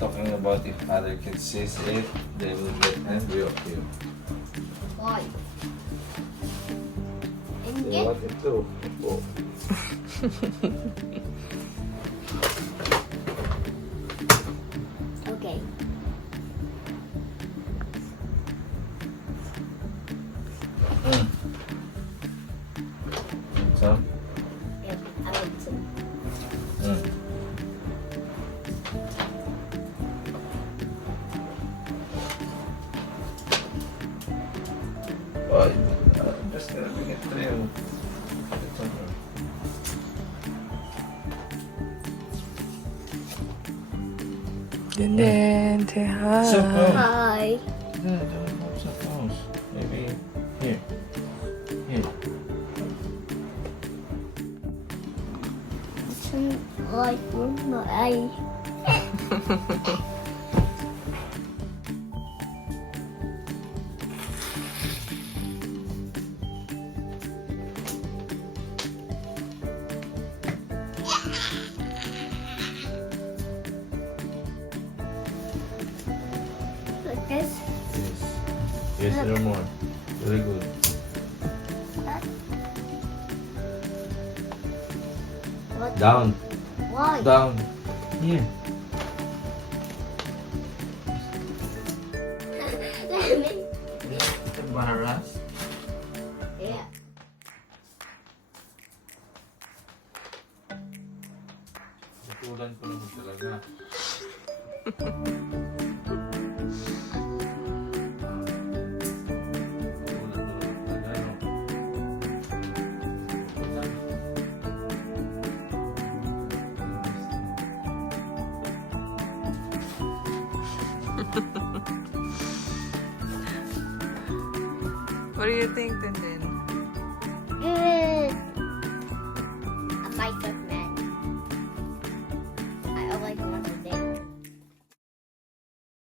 talking about if other kids sees it, they will get angry of you. Why? And So get what it do? Oh. okay. So? Yep, I want to. Mm. Oh, I'm just gonna bring it to you. It's over. Then say hi. So close. Hi. No, don't move so close. Maybe here. Here. Like my eye. Like this. Yes. Yes, no more. Very good. What? Down. Why? Down. Here. Lemon. Ito baharas. Yeah. Tutulan ko naman talaga. Tutulan ko naman talaga, no? What do you think, Tintin? Good. I like it.